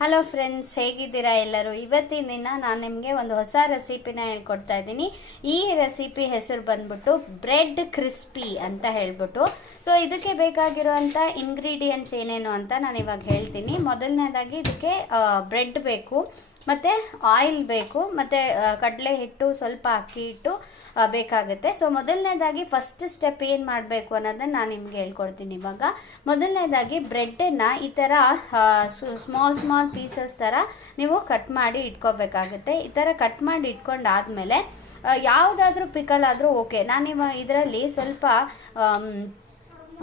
Hello friends, ಹೇಗಿದ್ದೀರಾ ಎಲ್ಲರೂ? ಇವತ್ತಿನ ದಿನ ನಾನು ನಿಮಗೆ ಒಂದು ಹೊಸ ರೆಸಿಪಿನ ಹೇಳ್ಕೊಡ್ತಾ ಇದ್ದೀನಿ. ಈ ರೆಸಿಪಿ ಹೆಸರು ಬಂದ್ಬಿಟ್ಟು ಬ್ರೆಡ್ ಕ್ರಿಸ್ಪಿ ಅಂತ ಹೇಳ್ಬಿಟ್ಟು. ಸೊ ಇದಕ್ಕೆ ಬೇಕಾಗಿರುವಂಥ ಇಂಗ್ರೀಡಿಯೆಂಟ್ಸ್ ಏನೇನು ಅಂತ ನಾನು ಇವಾಗ ಹೇಳ್ತೀನಿ. ಮೊದಲನೇದಾಗಿ ಇದಕ್ಕೆ ಬ್ರೆಡ್ ಬೇಕು, ಮತ್ತು ಆಯಿಲ್ ಬೇಕು, ಮತ್ತು ಕಡಲೆ ಹಿಟ್ಟು, ಸ್ವಲ್ಪ ಅಕ್ಕಿ ಹಿಟ್ಟು ಬೇಕಾಗುತ್ತೆ. ಸೊ ಮೊದಲನೇದಾಗಿ ಫಸ್ಟ್ ಸ್ಟೆಪ್ ಏನು ಮಾಡಬೇಕು ಅನ್ನೋದನ್ನು ನಾನು ನಿಮ್ಗೆ ಹೇಳ್ಕೊಡ್ತೀನಿ. ಇವಾಗ ಮೊದಲನೇದಾಗಿ ಬ್ರೆಡ್ಡನ್ನು ಈ ಥರ ಸ್ಮಾಲ್ ಪೀಸಸ್ ಥರ ನೀವು ಕಟ್ ಮಾಡಿ ಇಟ್ಕೋಬೇಕಾಗುತ್ತೆ. ಈ ಥರ ಕಟ್ ಮಾಡಿ ಇಟ್ಕೊಂಡಾದಮೇಲೆ ಯಾವುದಾದ್ರೂ ಪಿಕಲ್ ಆದರೂ ಓಕೆ. ನಾನಿವಾಗ ಇದರಲ್ಲಿ ಸ್ವಲ್ಪ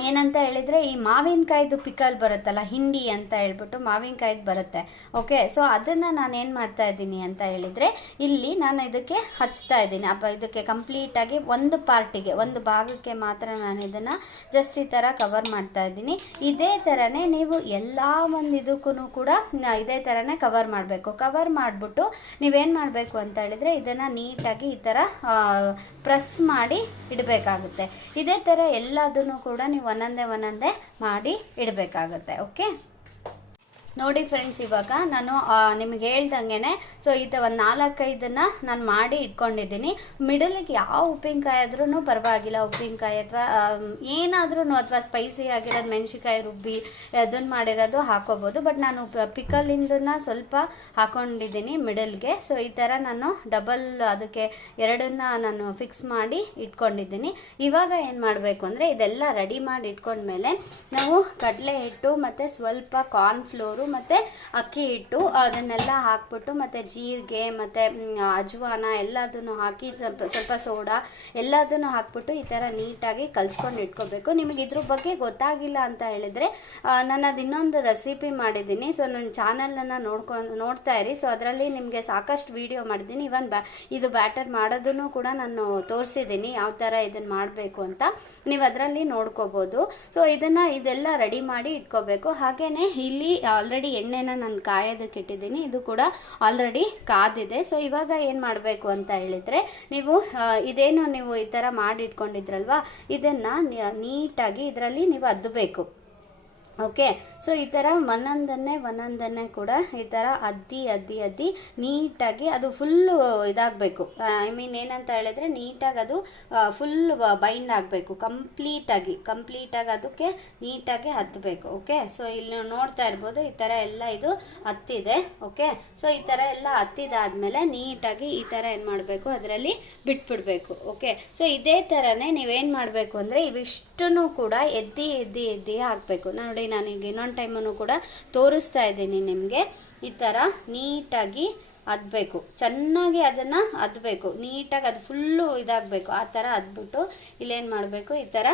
ಏನಂತ ಹೇಳಿದರೆ, ಈ ಮಾವಿನಕಾಯ್ದು ಪಿಕಲ್ ಬರುತ್ತಲ್ಲ, ಹಿಂಡಿ ಅಂತ ಹೇಳ್ಬಿಟ್ಟು ಮಾವಿನಕಾಯ್ದು ಬರುತ್ತೆ. ಓಕೆ, ಸೊ ಅದನ್ನು ನಾನು ಏನು ಮಾಡ್ತಾ ಇದ್ದೀನಿ ಅಂತ ಹೇಳಿದರೆ, ಇಲ್ಲಿ ನಾನು ಇದಕ್ಕೆ ಹಚ್ತಾ ಇದ್ದೀನಿ. ಇದಕ್ಕೆ ಕಂಪ್ಲೀಟಾಗಿ ಒಂದು ಪಾರ್ಟಿಗೆ, ಒಂದು ಭಾಗಕ್ಕೆ ಮಾತ್ರ ನಾನು ಇದನ್ನು ಜಸ್ಟ್ ಈ ಥರ ಕವರ್ ಮಾಡ್ತಾ ಇದ್ದೀನಿ. ಇದೇ ಥರನೇ ನೀವು ಎಲ್ಲ ಒಂದು ಇದಕ್ಕೂ ಕೂಡ ಇದೇ ಥರನೇ ಕವರ್ ಮಾಡಬೇಕು. ಕವರ್ ಮಾಡಿಬಿಟ್ಟು ನೀವೇನು ಮಾಡಬೇಕು ಅಂತ ಹೇಳಿದರೆ, ಇದನ್ನು ನೀಟಾಗಿ ಈ ಥರ ಪ್ರೆಸ್ ಮಾಡಿ ಇಡಬೇಕಾಗುತ್ತೆ. ಇದೇ ಥರ ಎಲ್ಲದನ್ನು ಕೂಡ ನೀವು ಒಂದೊಂದೇ ಮಾಡಿ ಇಡಬೇಕಾಗುತ್ತೆ. ಓಕೆ, ನೋಡಿ ಫ್ರೆಂಡ್ಸ್, ಇವಾಗ ನಾನು ನಿಮಗೆ ಹೇಳ್ದಂಗೆ ಸೊ ಇದು ಒಂದು 4-5 ನಾನು ಮಾಡಿ ಇಟ್ಕೊಂಡಿದ್ದೀನಿ. ಮಿಡಲಿಗೆ ಯಾವ ಉಪ್ಪಿನಕಾಯಿ ಆದ್ರೂ ಪರವಾಗಿಲ್ಲ, ಉಪ್ಪಿನಕಾಯಿ ಅಥವಾ ಏನಾದ್ರೂ, ಅಥವಾ ಸ್ಪೈಸಿ ಆಗಿರೋದು ಮೆಣಸಿನ್ಕಾಯಿ ರುಬ್ಬಿ ಅದನ್ನು ಮಾಡಿರೋದು ಹಾಕೋಬೋದು. ಬಟ್ ನಾನು ಪಿಕಲಿಂದನ್ನು ಸ್ವಲ್ಪ ಹಾಕ್ಕೊಂಡಿದ್ದೀನಿ ಮಿಡಲ್ಗೆ. ಸೊ ಈ ಥರ ನಾನು ಡಬಲ್ ಅದಕ್ಕೆ ಎರಡನ್ನ ನಾನು ಫಿಕ್ಸ್ ಮಾಡಿ ಇಟ್ಕೊಂಡಿದ್ದೀನಿ. ಇವಾಗ ಏನು ಮಾಡಬೇಕು ಅಂದರೆ, ಇದೆಲ್ಲ ರೆಡಿ ಮಾಡಿ ಇಟ್ಕೊಂಡ್ಮೇಲೆ ನಾವು ಕಡಲೆ ಹಿಟ್ಟು ಮತ್ತು ಸ್ವಲ್ಪ ಕಾರ್ನ್ಫ್ಲೋರು ಮತ್ತು ಅಕ್ಕಿ ಹಿಟ್ಟು ಅದನ್ನೆಲ್ಲ ಹಾಕ್ಬಿಟ್ಟು, ಮತ್ತು ಜೀರಿಗೆ ಮತ್ತು ಅಜ್ವಾನ ಎಲ್ಲದನ್ನು ಹಾಕಿ, ಸ್ವಲ್ಪ ಸೋಡಾ ಎಲ್ಲದನ್ನು ಹಾಕ್ಬಿಟ್ಟು ಈ ಥರ ನೀಟಾಗಿ ಕಲಿಸ್ಕೊಂಡು ಇಟ್ಕೋಬೇಕು. ನಿಮಗೆ ಇದ್ರ ಬಗ್ಗೆ ಗೊತ್ತಾಗಿಲ್ಲ ಅಂತ ಹೇಳಿದರೆ, ನಾನು ಅದು ಇನ್ನೊಂದು ರೆಸಿಪಿ ಮಾಡಿದ್ದೀನಿ. ಸೊ ನನ್ನ ಚಾನಲನ್ನು ನೋಡ್ತಾ ಇರಿ. ಸೊ ಅದರಲ್ಲಿ ನಿಮಗೆ ಸಾಕಷ್ಟು ವೀಡಿಯೋ ಮಾಡಿದ್ದೀನಿ. ಇವನ್ ಇದು ಬ್ಯಾಟರ್ ಮಾಡೋದನ್ನು ಕೂಡ ನಾನು ತೋರಿಸಿದ್ದೀನಿ, ಯಾವ ಥರ ಇದನ್ನು ಮಾಡಬೇಕು ಅಂತ. ನೀವು ಅದರಲ್ಲಿ ನೋಡ್ಕೋಬೋದು. ಸೊ ಇದೆಲ್ಲ ರೆಡಿ ಮಾಡಿ ಇಟ್ಕೋಬೇಕು. ಹಾಗೆಯೇ ಇಲ್ಲಿ ಆಲ್ರೆಡಿ ಎಣ್ಣೆನ ನಾನು ಕಾಯೋದಕ್ಕೆ ಇಟ್ಟಿದ್ದೀನಿ. ಇದು ಕೂಡ ಆಲ್ರೆಡಿ ಕಾದಿದೆ. ಸೊ ಇವಾಗ ಏನು ಮಾಡಬೇಕು ಅಂತ ಹೇಳಿದರೆ, ನೀವು ಈ ಥರ ಮಾಡಿ ಇಟ್ಕೊಂಡಿದ್ರಲ್ವ, ಇದನ್ನು ನೀಟಾಗಿ ಇದರಲ್ಲಿ ನೀವು ಅದ್ದಬೇಕು. ಓಕೆ, ಸೊ ಈ ಥರ ಒಂದೊಂದನ್ನೇ ಕೂಡ ಈ ಥರ ಅದ್ದಿ ನೀಟಾಗಿ ಅದು ಫುಲ್ಲು ಇದಾಗಬೇಕು. ಐ ಮೀನ್ ಏನಂತ ಹೇಳಿದರೆ, ನೀಟಾಗಿ ಅದು ಫುಲ್ ಬೈಂಡ್ ಆಗಬೇಕು. ಕಂಪ್ಲೀಟಾಗಿ ಅದಕ್ಕೆ ನೀಟಾಗಿ ಹತ್ತಬೇಕು. ಓಕೆ, ಸೊ ಇಲ್ಲಿ ನೋಡ್ತಾ ಇರ್ಬೋದು, ಈ ಥರ ಎಲ್ಲ ಇದು ಹತ್ತಿದೆ. ಓಕೆ, ಸೊ ಈ ಥರ ಎಲ್ಲ ಹತ್ತಿದಾದ್ಮೇಲೆ ನೀಟಾಗಿ ಈ ಥರ ಏನು ಮಾಡಬೇಕು, ಅದರಲ್ಲಿ ಬಿಟ್ಬಿಡಬೇಕು. ಓಕೆ, ಸೊ ಇದೇ ಥರನೇ ನೀವೇನು ಮಾಡಬೇಕು ಅಂದರೆ, ಇವಿಷ್ಟನ್ನು ಕೂಡ ಎದ್ದಿ ಹಾಕಬೇಕು. ನೋಡಿ, ನಾನೀಗ ಇನ್ನೊಂದು ಟೈಮನ್ನು ಕೂಡ ತೋರಿಸ್ತಾ ಇದ್ದೀನಿ ನಿಮಗೆ. ಈ ಥರ ನೀಟಾಗಿ ಅದ್ಬೇಕು, ಚೆನ್ನಾಗಿ ಅದನ್ನು ಅದ್ಬೇಕು, ನೀಟಾಗಿ ಅದು ಫುಲ್ಲು ಇದಾಗಬೇಕು. ಆ ಥರ ಅದ್ಬಿಟ್ಟು ಇಲ್ಲೇನು ಮಾಡಬೇಕು, ಈ ಥರ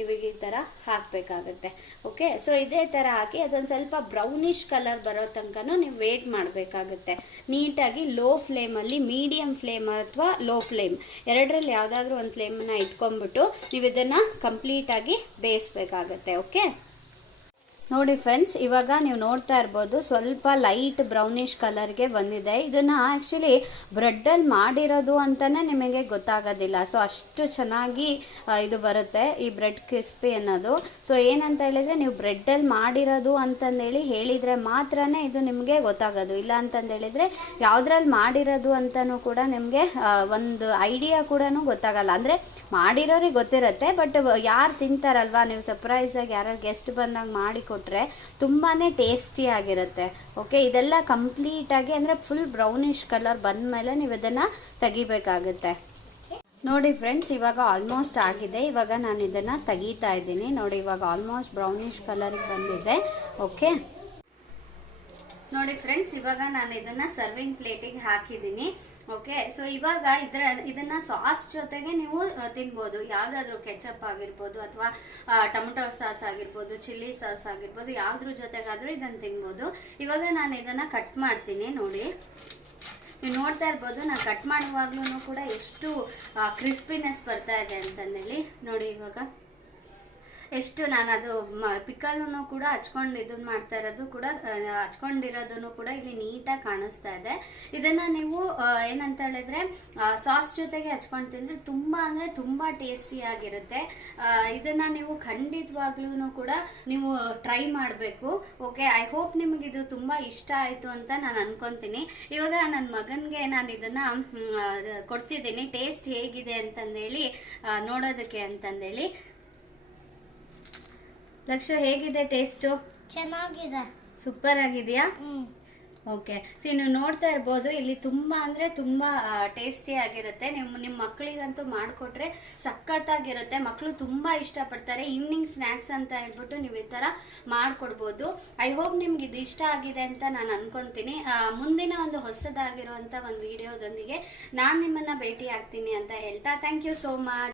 ಈ ಥರ ಹಾಕಬೇಕಾಗತ್ತೆ. ಓಕೆ, ಸೊ ಇದೇ ಥರ ಹಾಕಿ ಅದೊಂದು ಸ್ವಲ್ಪ ಬ್ರೌನಿಷ್ ಕಲರ್ ಬರೋ ತನಕ ನೀವು ವೇಟ್ ಮಾಡಬೇಕಾಗುತ್ತೆ. ನೀಟಾಗಿ ಲೋ ಫ್ಲೇಮಲ್ಲಿ, ಮೀಡಿಯಮ್ ಫ್ಲೇಮ್ ಅಥವಾ ಲೋ ಫ್ಲೇಮ್ ಎರಡರಲ್ಲಿ ಯಾವುದಾದ್ರೂ ಒಂದು ಫ್ಲೇಮನ್ನು ಇಟ್ಕೊಂಡ್ಬಿಟ್ಟು ನೀವು ಇದನ್ನು ಕಂಪ್ಲೀಟಾಗಿ ಬೇಯಿಸ್ಬೇಕಾಗತ್ತೆ. ಓಕೆ, ನೋಡಿ ಫ್ರೆಂಡ್ಸ್, ಇವಾಗ ನೀವು ನೋಡ್ತಾ ಇರ್ಬೋದು, ಸ್ವಲ್ಪ ಲೈಟ್ ಬ್ರೌನಿಷ್ ಕಲರ್ಗೆ ಬಂದಿದೆ. ಇದನ್ನು ಆ್ಯಕ್ಚುಲಿ ಬ್ರೆಡ್ಡಲ್ಲಿ ಮಾಡಿರೋದು ಅಂತಲೇ ನಿಮಗೆ ಗೊತ್ತಾಗೋದಿಲ್ಲ. ಸೊ ಅಷ್ಟು ಚೆನ್ನಾಗಿ ಇದು ಬರುತ್ತೆ ಈ ಬ್ರೆಡ್ ಕ್ರಿಸ್ಪಿ ಅನ್ನೋದು. ಸೊ ಏನಂತ ಹೇಳಿದರೆ, ನೀವು ಬ್ರೆಡ್ಡಲ್ಲಿ ಮಾಡಿರೋದು ಅಂತಂದೇಳಿ ಹೇಳಿದರೆ ಮಾತ್ರ ಇದು ನಿಮಗೆ ಗೊತ್ತಾಗೋದು. ಇಲ್ಲ ಅಂತಂದೇಳಿದರೆ ಯಾವುದ್ರಲ್ಲಿ ಮಾಡಿರೋದು ಅಂತಲೂ ಕೂಡ ನಿಮಗೆ ಒಂದು ಐಡಿಯಾ ಕೂಡ ಗೊತ್ತಾಗಲ್ಲ. ಅಂದರೆ ಮಾಡಿರೋರಿಗೆ ಗೊತ್ತಿರುತ್ತೆ, ಬಟ್ ಯಾರು ತಿಂತಾರಲ್ವ, ನೀವು ಸರ್ಪ್ರೈಸಾಗಿ ಯಾರು ಗೆಸ್ಟ್ ಬಂದಾಗ ಮಾಡಿಕೊಟ್ರೆ ತುಂಬಾ ಟೇಸ್ಟಿಯಾಗಿರುತ್ತೆ. ಓಕೆ, ಇದೆಲ್ಲ ಕಂಪ್ಲೀಟಾಗಿ ಅಂದರೆ ಫುಲ್ ಬ್ರೌನಿಷ್ ಕಲರ್ ಬಂದಮೇಲೆ ನೀವು ಇದನ್ನು ತೆಗಿಬೇಕಾಗುತ್ತೆ. ನೋಡಿ ಫ್ರೆಂಡ್ಸ್, ಇವಾಗ ಆಲ್ಮೋಸ್ಟ್ ಆಗಿದೆ. ಇವಾಗ ನಾನು ಇದನ್ನು ತೆಗೀತಾ ಇದ್ದೀನಿ. ನೋಡಿ, ಇವಾಗ ಆಲ್ಮೋಸ್ಟ್ ಬ್ರೌನಿಷ್ ಕಲರ್ಗೆ ಬಂದಿದೆ. ಓಕೆ, ನೋಡಿ ಫ್ರೆಂಡ್ಸ್, ಇವಾಗ ನಾನು ಇದನ್ನು ಸರ್ವಿಂಗ್ ಪ್ಲೇಟಿಗೆ ಹಾಕಿದ್ದೀನಿ. ಓಕೆ, ಸೊ ಇವಾಗ ಇದನ್ನು ಸಾಸ್ ಜೊತೆಗೆ ನೀವು ತಿನ್ಬೋದು. ಯಾವುದಾದ್ರೂ ಕೆಚಪ್ ಆಗಿರ್ಬೋದು, ಅಥವಾ ಟೊಮೊಟೊ ಸಾಸ್ ಆಗಿರ್ಬೋದು, ಚಿಲ್ಲಿ ಸಾಸ್ ಆಗಿರ್ಬೋದು, ಯಾವುದ್ರ ಜೊತೆಗಾದರೂ ಇದನ್ನು ತಿನ್ಬೋದು. ಇವಾಗ ನಾನು ಇದನ್ನು ಕಟ್ ಮಾಡ್ತೀನಿ. ನೋಡಿ, ನೀವು ನೋಡ್ತಾ ಇರ್ಬೋದು, ನಾನು ಕಟ್ ಮಾಡುವಾಗ್ಲೂ ಕೂಡ ಎಷ್ಟು ಕ್ರಿಸ್ಪಿನೆಸ್ ಬರ್ತಾ ಇದೆ ಅಂತಂದೇಳಿ. ನೋಡಿ, ಇವಾಗ ಎಷ್ಟು ನಾನು ಅದು ಪಿಕಲ್ನು ಕೂಡ ಹಚ್ಕೊಂಡು ಇದನ್ನ ಮಾಡ್ತಾ ಇರೋದು ಕೂಡ ಹಚ್ಕೊಂಡಿರೋದನ್ನು ಕೂಡ ಇಲ್ಲಿ ನೀಟಾಗಿ ಕಾಣಿಸ್ತಾ ಇದೆ. ಇದನ್ನ ನೀವು ಏನಂತ ಹೇಳಿದ್ರೆ ಸಾಸ್ ಜೊತೆಗೆ ಹಚ್ಕೊಂಡು ತಿಂದ್ರೆ ತುಂಬಾ ಅಂದ್ರೆ ತುಂಬಾ ಟೇಸ್ಟಿ ಆಗಿರುತ್ತೆ. ಇದನ್ನ ನೀವು ಖಂಡಿತವಾಗ್ಲೂ ಕೂಡ ನೀವು ಟ್ರೈ ಮಾಡಬೇಕು. ಓಕೆ, ಐ ಹೋಪ್ ನಿಮಗೆ ಇದು ತುಂಬಾ ಇಷ್ಟ ಆಯ್ತು ಅಂತ ನಾನು ಅನ್ಕೊಂತೀನಿ. ಇವಾಗ ನನ್ನ ಮಗನ್ಗೆ ನಾನು ಇದನ್ನ ಕೊಡ್ತಿದ್ದೀನಿ ಟೇಸ್ಟ್ ಹೇಗಿದೆ ಅಂತಂದೇಳಿ ನೋಡೋದಕ್ಕೆ ಅಂತಂದೇಳಿ. ಲಕ್ಷ ಹೇಗಿದೆ ಟೇಸ್ಟು? ಚೆನ್ನಾಗಿದೆ, ಸೂಪರ್ ಆಗಿದೆಯಾ? ಓಕೆ, ನೀವು ನೋಡ್ತಾ ಇರ್ಬೋದು ಇಲ್ಲಿ ತುಂಬ ಅಂದರೆ ತುಂಬ ಟೇಸ್ಟಿ ಆಗಿರುತ್ತೆ. ನಿಮ್ಮ ಮಕ್ಕಳಿಗಂತೂ ಮಾಡಿಕೊಟ್ರೆ ಸಖತ್ತಾಗಿರುತ್ತೆ. ಮಕ್ಕಳು ತುಂಬ ಇಷ್ಟಪಡ್ತಾರೆ. ಈವ್ನಿಂಗ್ ಸ್ನ್ಯಾಕ್ಸ್ ಅಂತ ಹೇಳ್ಬಿಟ್ಟು ನೀವು ಈ ಥರ ಮಾಡಿಕೊಡ್ಬೋದು. ಐ ಹೋಪ್ ನಿಮ್ಗೆ ಇದು ಇಷ್ಟ ಆಗಿದೆ ಅಂತ ನಾನು ಅನ್ಕೊತೀನಿ. ಮುಂದಿನ ಒಂದು ಹೊಸದಾಗಿರುವಂಥ ಒಂದು ವಿಡಿಯೋದೊಂದಿಗೆ ನಾನು ನಿಮ್ಮನ್ನು ಭೇಟಿ ಆಗ್ತೀನಿ ಅಂತ ಹೇಳ್ತಾ ಥ್ಯಾಂಕ್ ಯು ಸೋ ಮಚ್.